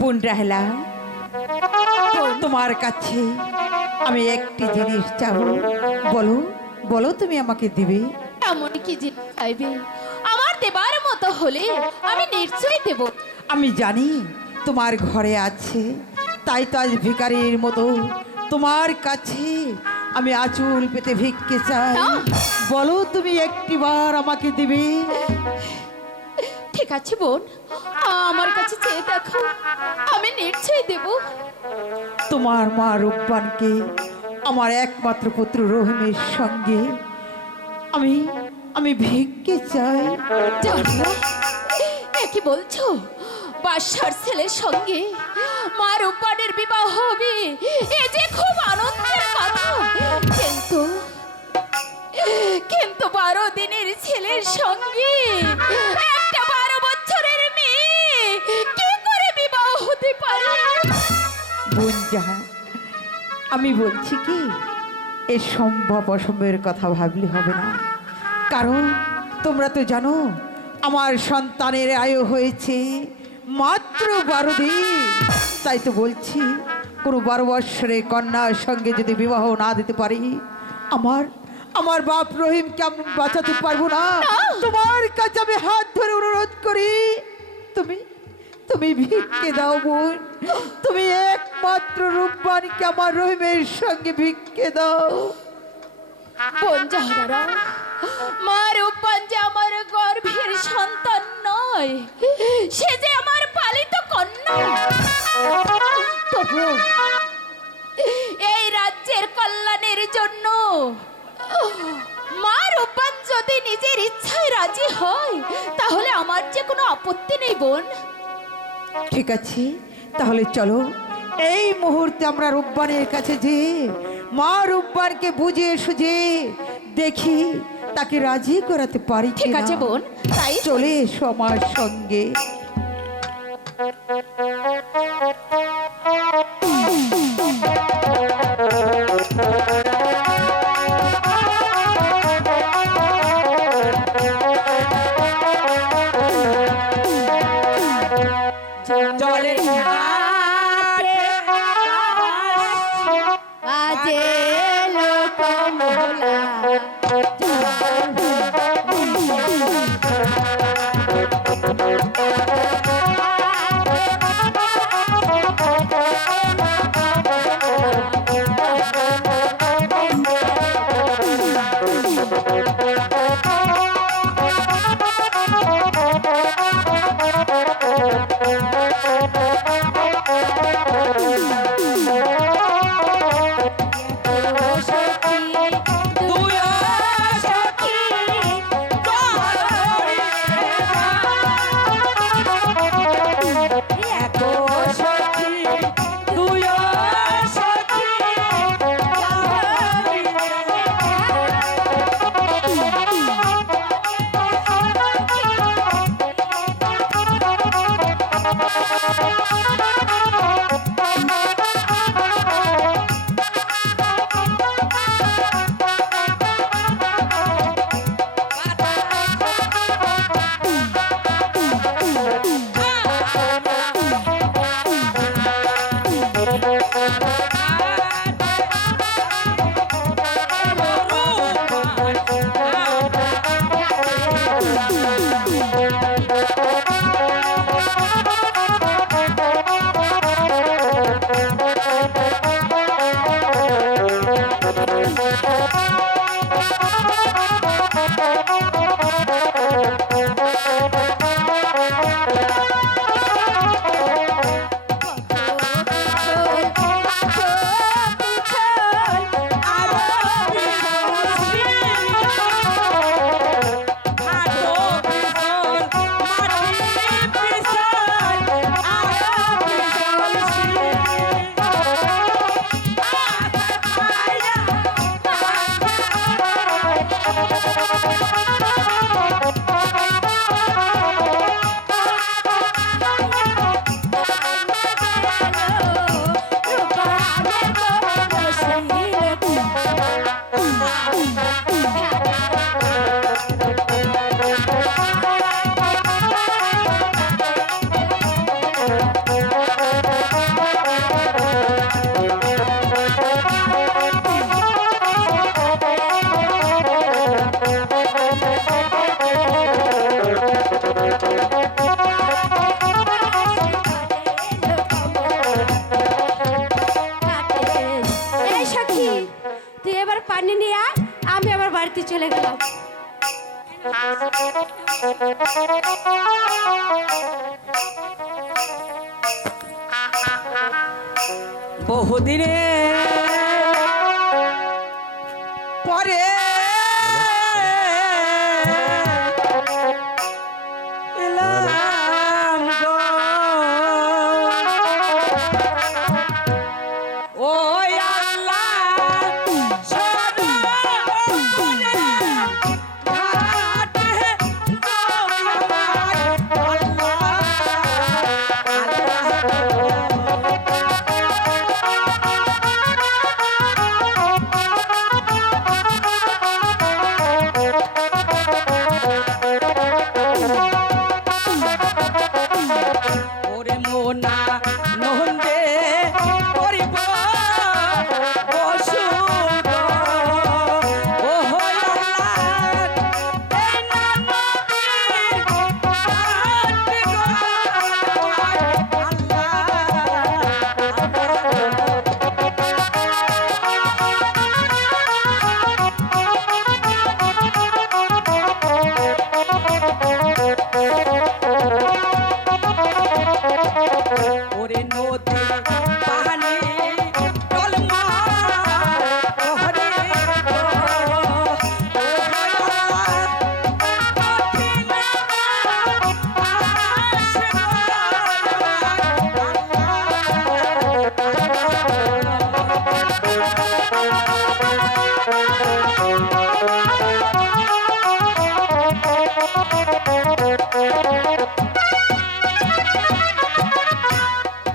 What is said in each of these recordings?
বোন রাহেলা, তোমার কাছে আমি একটি জিনিস চাবো। বলো বলো, তুমি আমাকে দিবে? এমন কি জিনিস চাইবে? আমার দেবার মতো হলে আমি নিশ্চয়ই দেব। আমি জানি তোমার ঘরে আছে, তাই তো আজ ভিখারির মতো তোমার কাছে আমি আঁচল পেতে ভিক্ষে চাই। না। বলো, তুমি একটিবার আমাকে দিবে? ঠিক আছে বোন, আমার কাছে চেয়ে দেখো, আমি নিশ্চয়ই দেব। তোমার মা রূপবানকে আমার একমাত্র পুত্র রহিমের সঙ্গে আমি আমি ভিক্ষে চাই। জানো কি বলছো? বাদশার ছেলের সঙ্গে মা রূপবানের বিবাহ হবে, এ যে খুব আনন্দের কথা। কিন্তু কিন্তু 12 দিনের ছেলের সঙ্গে একটা 12 বছরের মেয়ে কি করে বিবাহ হতে পারে? বোন জাহা, আমি বলছি কি, এ সম্ভব অসম্ভবের কথা ভাবলে হবে না। কারণ তোমরা তো জানো আমার সন্তানের আয়ু হয়েছে মাত্র 12 দিন। তাই তো বলছি, কোনো 12 বৎসরের কন্যার সঙ্গে যদি বিবাহ না দিতে পারি, আমার আমার বাপ রহিমকে আমি বাঁচাতে পারবো না। তোমার কাছে আমি হাত ধরে অনুরোধ করি, তুমি তুমি ভিক্ষে দাও বোন। তুমি একমাত্র রূপবানকে আমার রহিমের সঙ্গে ভিক্ষে দাও। বোন জাহানারা, মা রূপবান যে আমার গর্ভের সন্তান নয়, সে যে আমার পালিত কন্যা। তবু এই রাজ্যের কল্যাণের জন্য মা রূপবান যদি নিজের ইচ্ছায় রাজি হয়, তাহলে আমার যে কোনো আপত্তি নেই বোন। ঠিক আছে, তাহলে চলো এই মুহূর্তে আমরা রূপবানের কাছে যে মা রূপবানকে বুঝিয়ে সুঝিয়ে দেখি তাকে রাজি করাতে পারি ঠিক কিনা। আছে বোন, তাই চলে এসো আমার সঙ্গে। জলের ঘাটে বাজে লোক মোহলা। বহুদিনে পরে এলাম গো ও আল্লাহ সরবরে ঘাটে গো আমার ওরে মোনা নন্দে করিব বসুন্ধ ও আল্লাহ এই নানবীর ঘাটে গো ওরে নদী পানি কলমা ওরে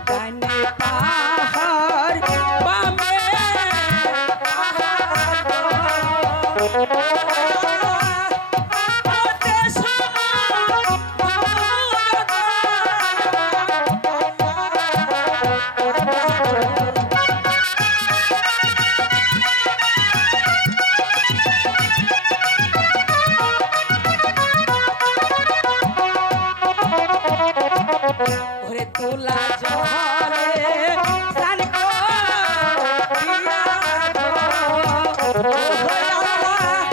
ডানে পাহাড় বামে ওরে তোলা জলে স্নান করিয়া গো। ওরে আল্লাহ,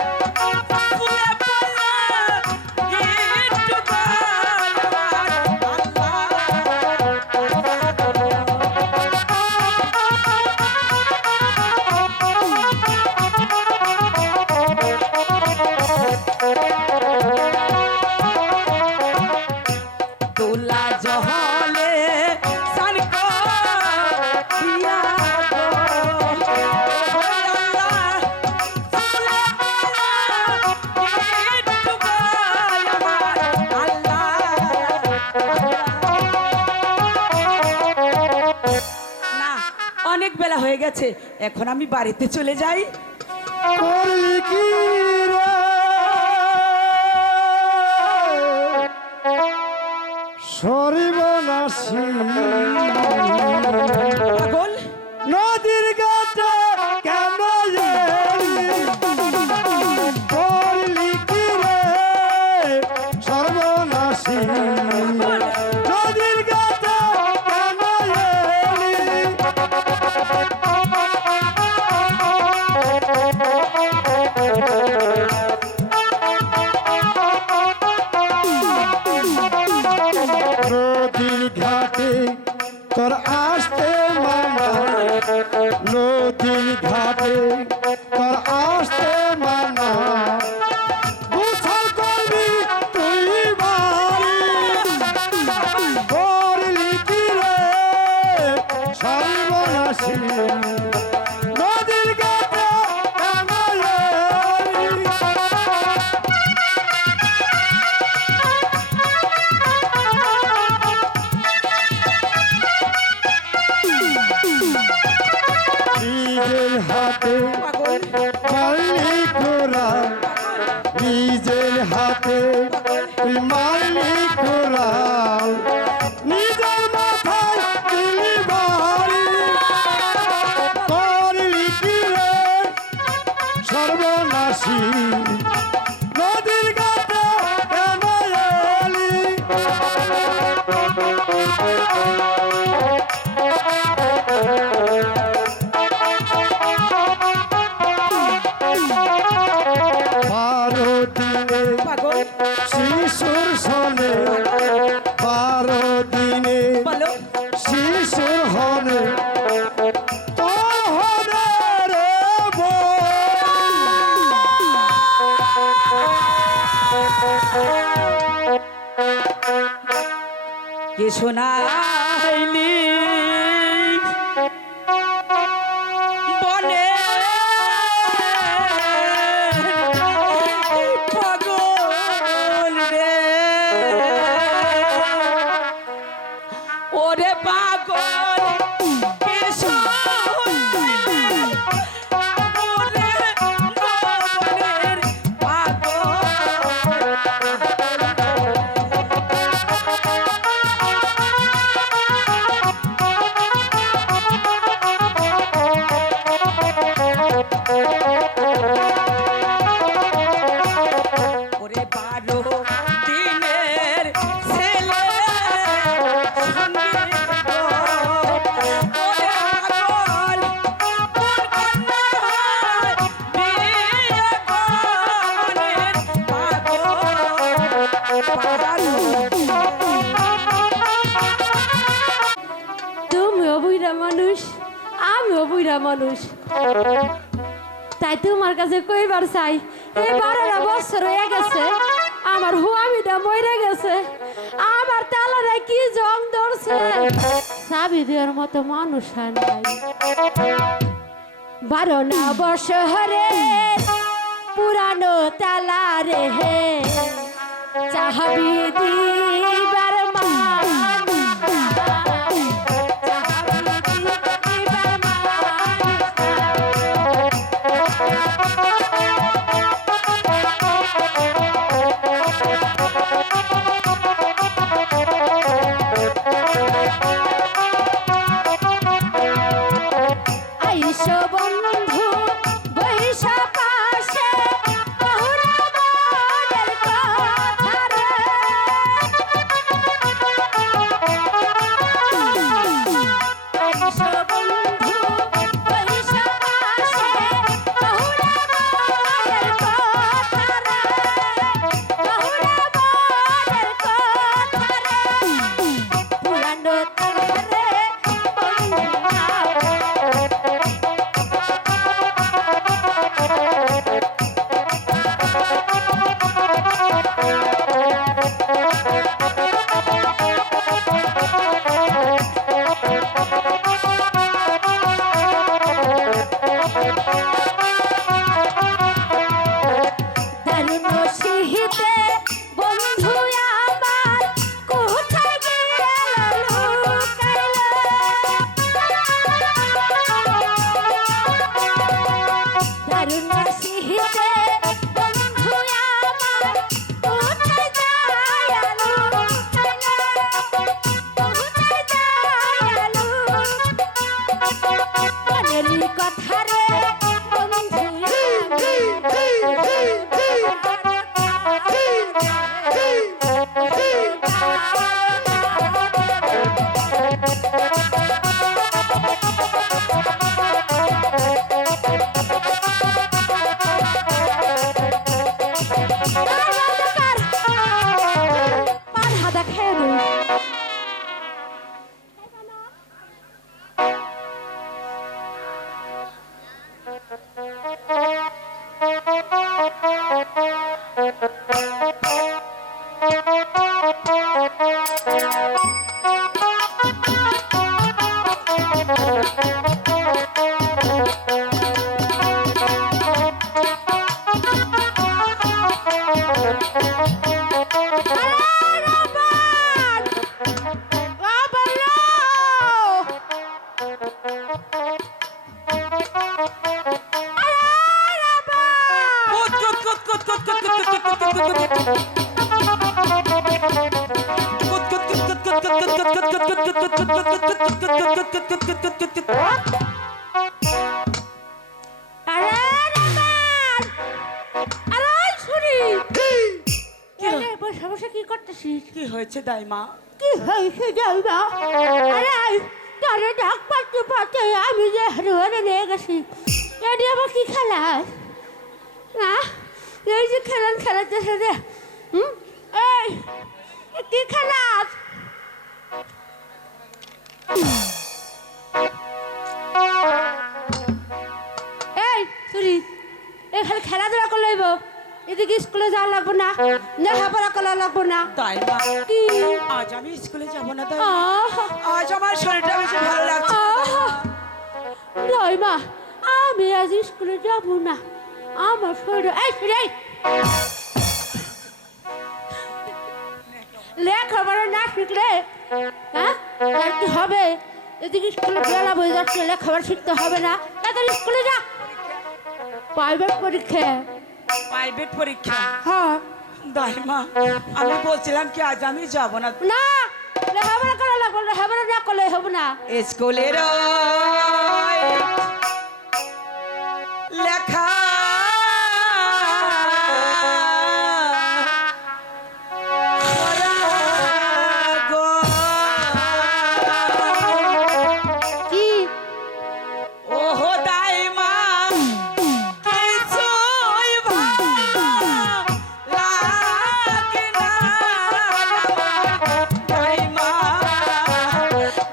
ফুলে ফলে একটু গাল আমার তোলা জলে স্নান করিয়া গো। ওরে আল্লাহ, ফুলে ফলে একটু গাল আমার না, অনেক বেলা হয়ে গেছে, এখন আমি বাড়িতে চলে যাই। করলি কি রে সর্বনাশী পাগল নদীর ঘাটে কেন এলি? করলি কি রে সর্বনাশী নদীর ঘাটে কেন এলি? নদীর ঘাটে তোর আসতে মানা, নদীর ঘাটে তোর আসতে মানা, গোসল করবি তুই বাড়ি, করলি কি রে সর্বনাশী নদীর ঘাটে কেন এলি? নিজের হাতে মালিক ওরা, নিজের হাতে তুই মালিক ওরা, নিজের মাথায় দিলি বাড়ি, করলি কি রে সর্বনাশী নদীর ঘাটে কেন এলি? দিনে পাগল শিশু শোনাইলি বনে পাগল রে ওরে পাগল কে শোনাইলি বনে বনের পাগল ওরে 12 দিনের ছেলে সঙ্গী গো। ওরে পাগল কোন কন্যার বিয়ে গো মনের পাগল পাগল। তুমিও বুইরা মানুষ, আমিও বুইরা মানুষ, তাই তোমার কাছে কইবার চাই এই 12 বছর হয়ে গেছে আমার হুয়ামিটা মরে গেছে, আমার তালারে কি জং ধরছে, চাবি দেওয়ার মতো মানুষ আর নাই। 12 বছরে পুরানো তালা রে হে চাবি দিবার মানুষ নাই, চাবি দিবার মানুষ নাই। আইসো বন্ধু বৈশা পাশে বহুরা মনের কথা রে। আইসো বন্ধু বৈশা পাশে বহুরা মনের কথা রে, বহুরা মনের কথা রে। পুরানো তালা রে বন্ধু দারুণ শীতে বন্ধু আমার কোথায় গেল লুকাইল, দারুণ শীতে বন্ধু আমার কোথায় যায় লুকাইল, কোথায় যায় মনেরই কথা রে বন্ধু পান হাদা খেয়ে নই। কি করতেছিস? কি হয়েছে দাইমা? কি হয়েছে যাইবা? আরে তারে ডাক পাতে পাতে আমি যে হারে নিয়ে গেছি, এটি আবার কি খেলাস না? এই যে খেলাতেছে যে এই কি খেলাস? এই চুরি এখানে খেলাধুলা করলেইব এদিকে স্কুলে যাওয়া লাগবো না, লেখাপড়া করা লাগবো না। তাই মা, কি আজ আমি স্কুলে যাব না তাই আহা, আজ আমার শরীরটা বেশি ভালো লাগছে না, তাই আহা। নয় মা, আমি আজ স্কুলে যাব না, আমার শরীর এই রে লেখাপড়া না শিখলে হ্যাঁ আর কি হবে? এদিকে স্কুলে বেলা বয়ে যাচ্ছে, লেখাপড়া শিখতে হবে না, তাড়াতাড়ি স্কুলে যা। প্রাইভেট পরীক্ষা, প্রাইভেট পরীক্ষা। হ্যাঁ তাই মা, আমি বলছিলাম কি আজ আমি যাব না। না, লেখাপড়া করা লাগবে, লেখাপড়া না করলে হবে না। স্কুলের লেখা কি ওহো দাই মা, কিছুই ভালো লাগে না আমার, দাই মা,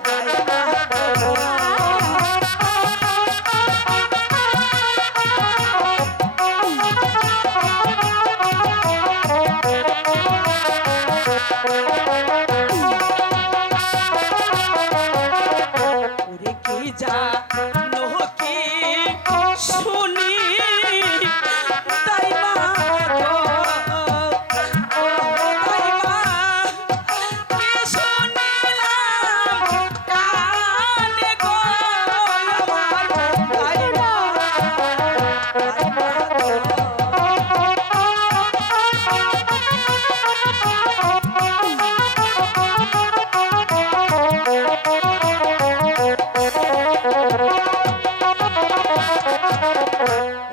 দাই মা। ওরে কি জানো কি শুনি তাই মা গো, ও তাই মা, কি শুনিলাম কানে গো আমার, তাই মা, তাই মা গো।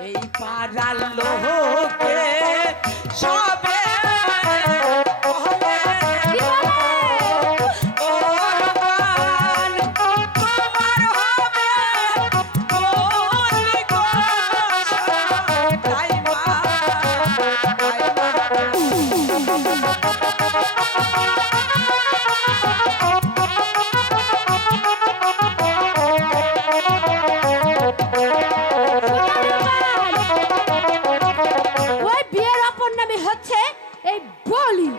এই পাড়ার লোকে সবে ওই বিয়ের অপর নামে হচ্ছে এই বলি,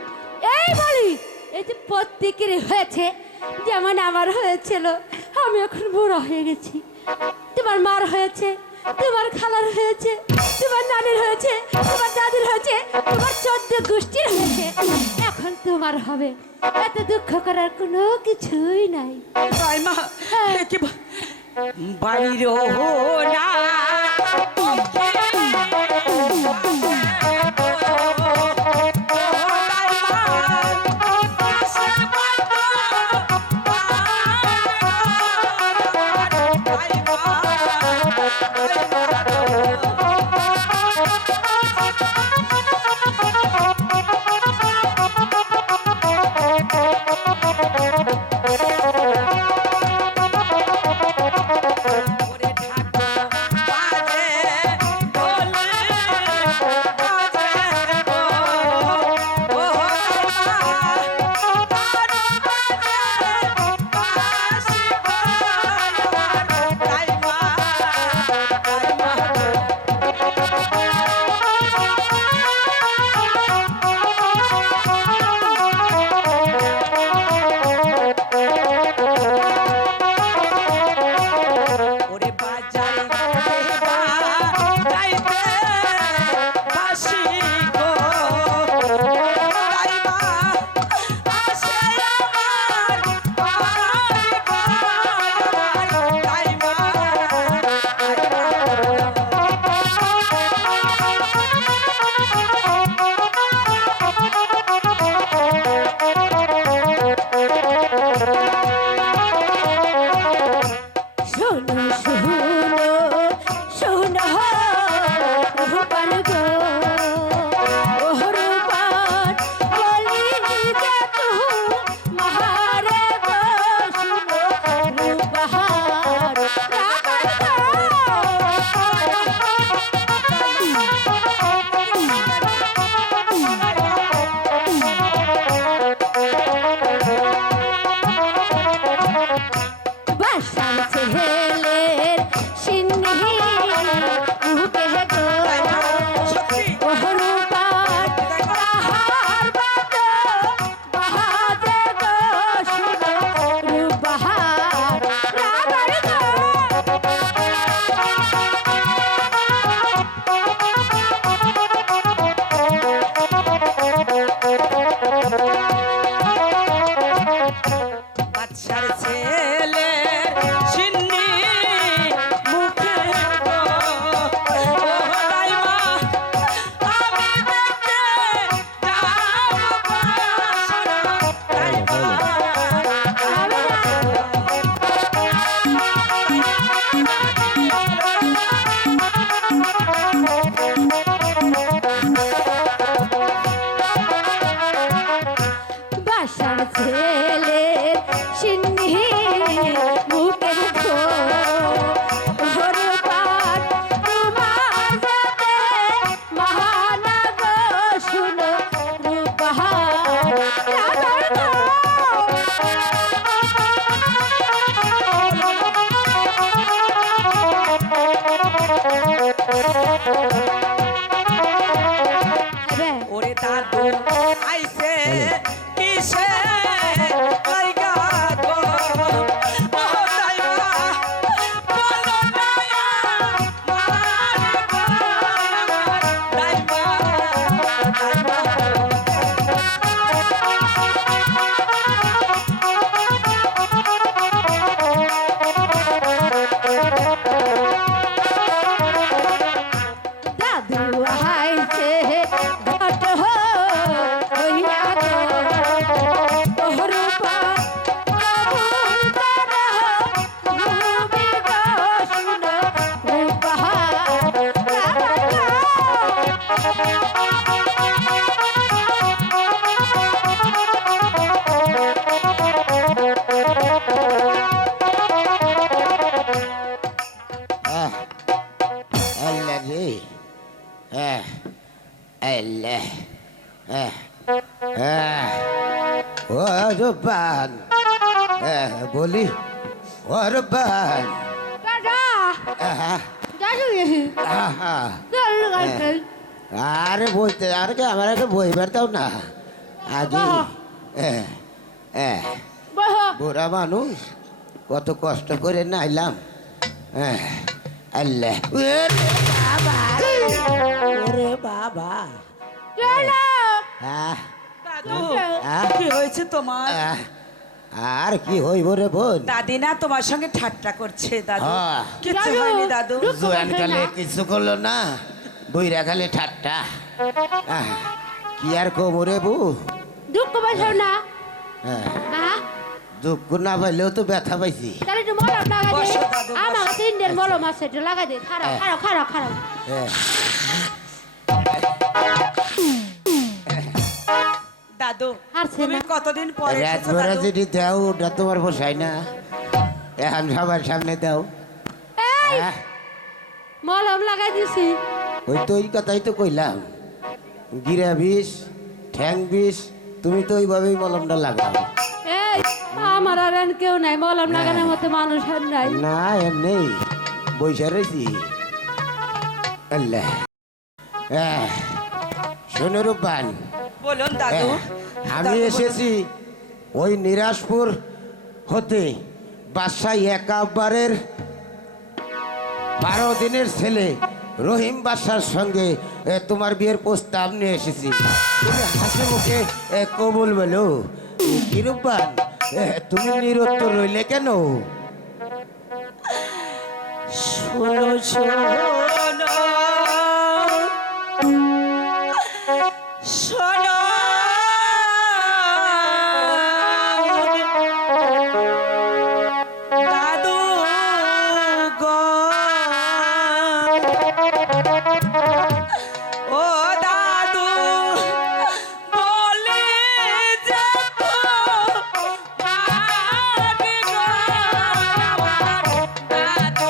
এই বলি, এই যে প্রত্যেকের হয়েছে, যেমন আমার হয়েছিল। আমি এখন বুড়ো হয়ে গেছি, তোমার মার হয়েছে, তোমার খালার হয়েছে, তোমার নানির হয়েছে, তোমার দাদির হয়েছে, তোমার 14 গোষ্ঠীর হয়েছে, এখন তোমার হবে। এত দুঃখ করার কোনো কিছুই নাই। তাই মা, এ কি বাইরে না রূপা বাদশার ছেলে সিন্নি মুখে গো, ও দাইমা আমি দেখতে যাব বাসর, দাইমা বাসার ছেলে সিন্নি মুখে গো হরপাত তোমার যাতে মহানা গো শুনো রূপহার রাধার গো। এবে, ওরে দাদু আইছে কিসে লাইগা গো, ও দাইমা বলো না আমার গো, দাইমা দাইমা দাদু আইছে ঘট হইয়া গো হরপা কবুল করো ভূমি গো শুনো রূপহার রাধার গো। আল্লাহ রে আল্লাহ ও রব্বান বলি ও রব্বান দাদা দাদু দাদু গাইছে আরে বইতে আর কি আমার একটা বই বেরতাও না আগে বহ বুড়া মানুষ কত কষ্ট করে নাইলাম আল্লাহ ওরে বাবা চলো দাদু আহ। কি হয়েছে তোমার? আর কি হইব রে বোন দাদি না তোমার সঙ্গে ঠাট্টা করছে দাদু, হ্যাঁ। কিচ্ছু দাদু। হয়নি দাদু। জোয়ান কালে কিছু করলো না বইরা খালে ঠাট্টা কি আর কব রে বউ দুঃখ পাইছো না হ্যাঁ, হ্যাঁ দুঃখ না পাইলেও তো ব্যথা পাইছি তাহলে একটু মলম লাগাই দে বসো দাদু, বসো। আমার কাছে ইন্ডিয়ান মলম আছে একটু লাগাই দে খারাপ খারাপ খারাপ খারাপ হ্যাঁ, দাদু হারছে তুমি না। কতদিন পরে রাত এসেছো ভরা দাদু? যদি দাও ওটা তোমার বসাই না এখন সবার সামনে দাও এই হ্যাঁ, মলম লাগাই দিছি ওই তো ওই কথাই তো কইলাম গিরা বিষ ঠ্যাং বিষ তুমি তো ওইভাবেই মলমটা লাগাও এই আমার আর এন কেউ নাই মলম লাগানোর মতো মানুষ আর নাই না এমনি বৈশা রয়েছি আল্লাহ শোনো রূপান বলুন দাদু। আমি দাদু, বলুন। এসেছি ওই নিরাজপুর হতে বাদশাহ একাবারের 12 দিনের ছেলে রহিম বাদশার সঙ্গে তোমার বিয়ের প্রস্তাব নিয়ে এসেছি তুমি হাসি মুখে কবুল বলো কি রূপান তুমি নিরুত্তর রইলে কেন শোনো শোনো শোনো দাদু গো, ও দাদু বলে যেত আমি গো, আমার দাদু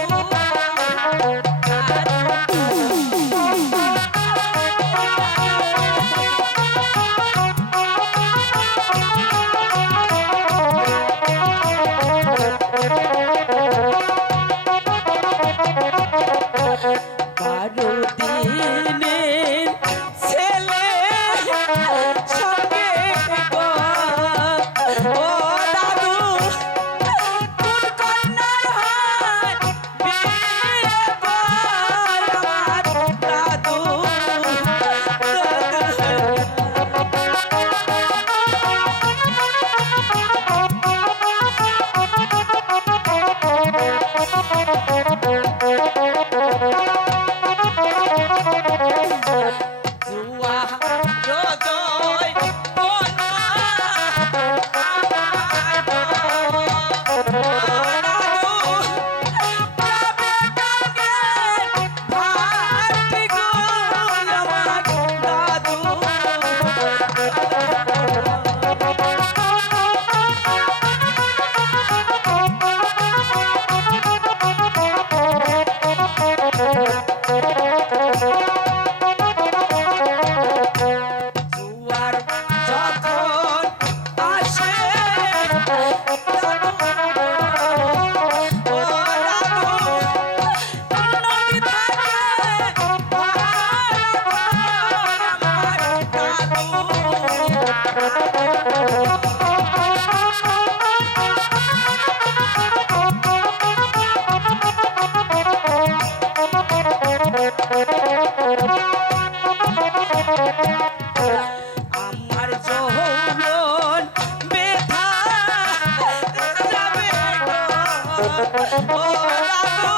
ও দাদু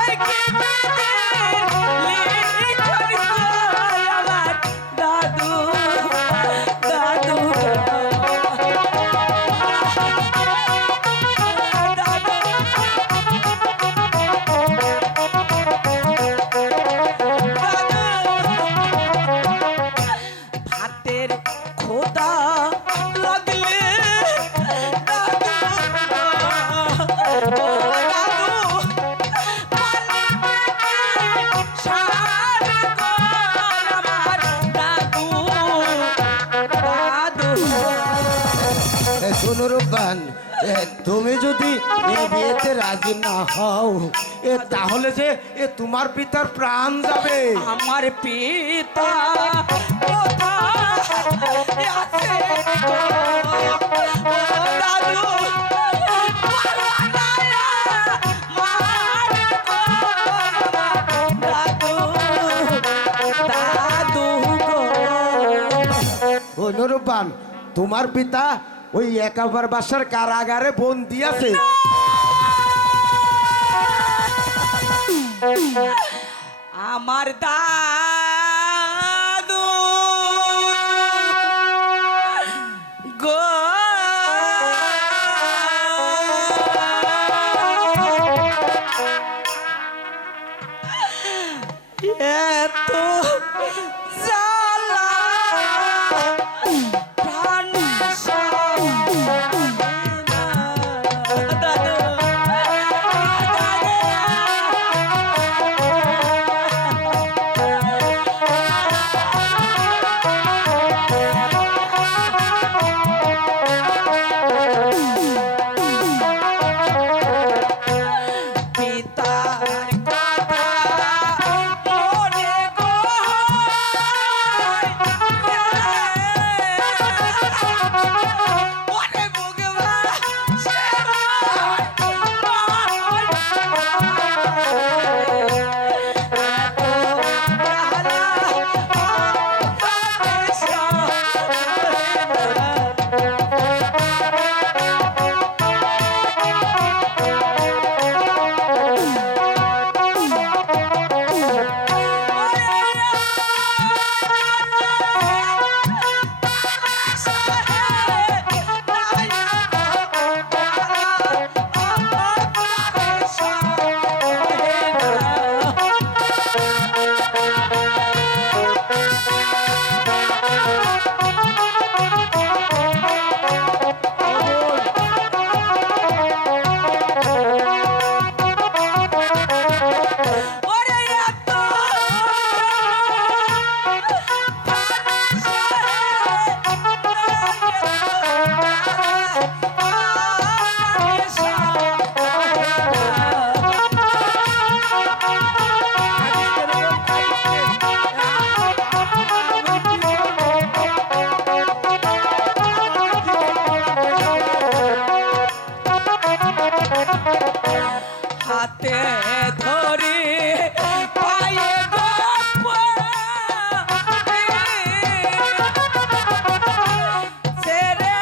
এই কি বিধির লিখন কই আমার দাদু দাদু ভাতের খোদা লাগলে শোনো রূপবান, তুমি যদি এই বিয়েতে রাজি না হও তাহলে যে তোমার পিতার প্রাণ যাবে। আমার পিতা কোথায় আছে গো? ও দাদু পালায়া মার গো, দাদু দাদু গো। শোনো রূপবান, তোমার পিতা ওই একাবার বাসার কারাগারে বন্দি আছে। আমার দাদু গো এত জ্বালা প্রাণ দাদু পিতার কথা মনে গো ওরে ভগবা হাতে ধরে পায়ে ছেড়ে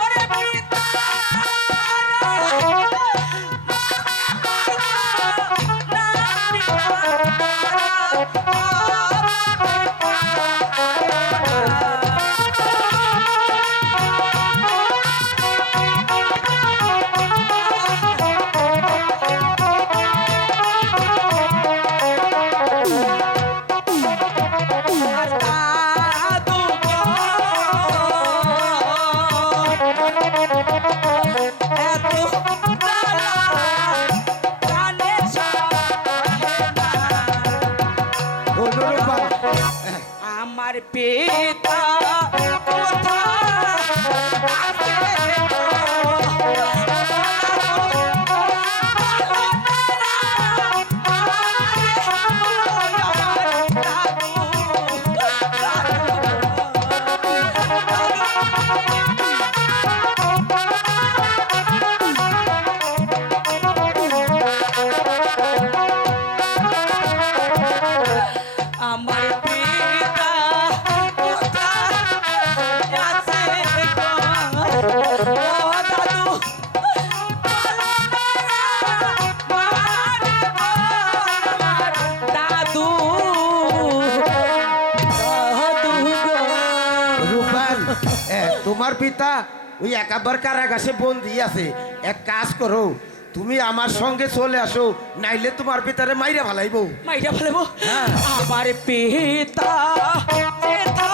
ওরে পিতা তোমার পিতা ওই একাবার কারাগারে বন্দি আছে। এক কাজ করো, তুমি আমার সঙ্গে চলে আসো, নাইলে তোমার পিতারে মাইরা ভালাইবো। মাইরা ফেলবো হ্যাঁ। আমার পিতা পিতা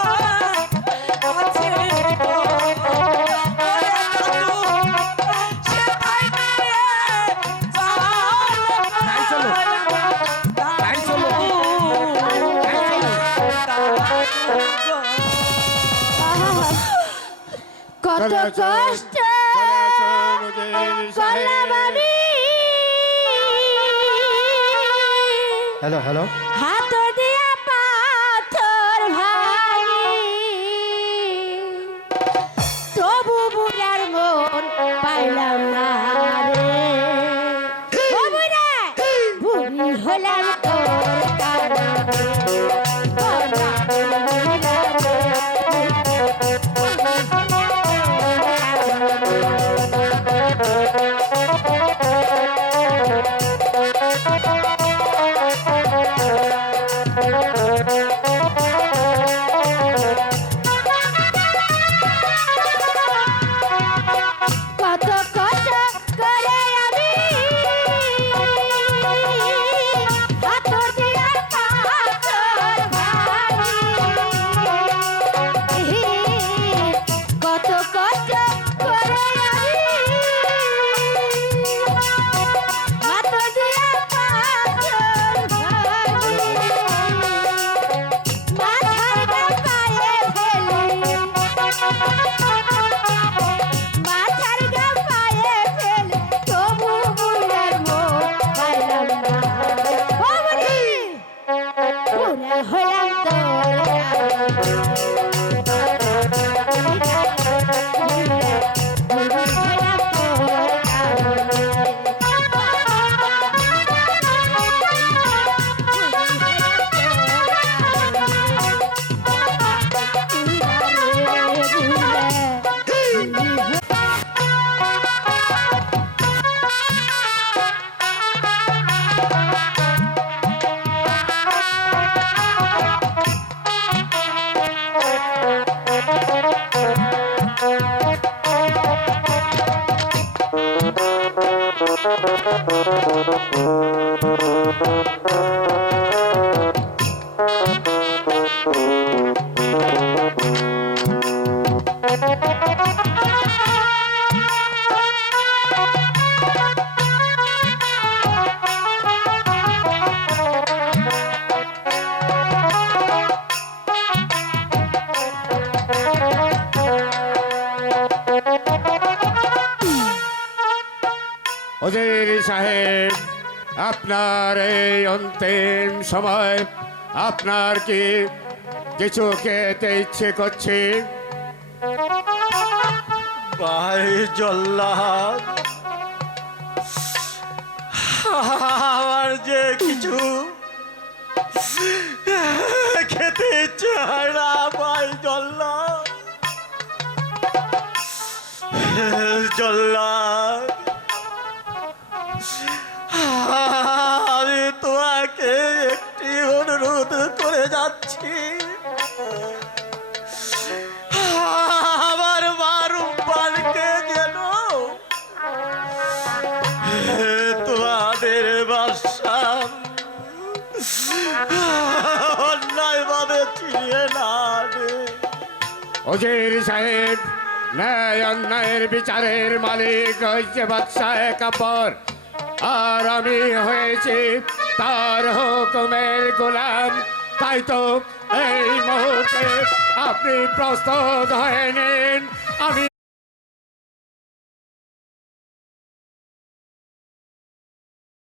আছে গো। ওরে দাদু, সে তাই নিয়ে তাই চলো, তাই চলো, তাই চলো। কত কষ্ট করলাম আমি হ্যালো হ্যালো হাত দিয়া পাথর ভাঙি, তবু বুড়ার মন পাইলাম না রে। ও বুড়া, বুড়ি হলাম তোর কারণে। ও না, বুড়া রে। কত কষ্ট করে আমি হাতর দিয়া পাথর ভাঙি, কত কষ্ট করে আমি হাতর দিয়া পাথর ভাঙি, মাথার গা পায়ে ফেলি, মাথার গা পায়ে ফেলে, তবু বুড়ার মন পাইলাম না। ও বুড়ি, বুড়া হলাম তোর কারণে। বুড়ি হলাম তোর কারণে। ওজির সাহেব, আপনার এই অন্তিম সময় আপনার কি কিছু খেতে ইচ্ছে করছে? ভাই জল্লাদ, আমার যে কিছু খেতে ইচ্ছে হয় না ভাই জল্লাদ। জল্লাদ, আমি তোমাকে একটি অনুরোধ করে যাচ্ছি। আমার মারুপালকে যেন তোমাদের বাসা অন্যায় ভাবে চিনিয়ে না রে। ওজির সাহেব, ন্যায় অন্যায়ের বিচারের মালিক হয়েছে বাদশাহ কাপর, আর আমি হয়েছি তার হুকুমের গোলাম। তাই তো এই মুহূর্তে আপনি প্রস্তুত হয়ে নিন,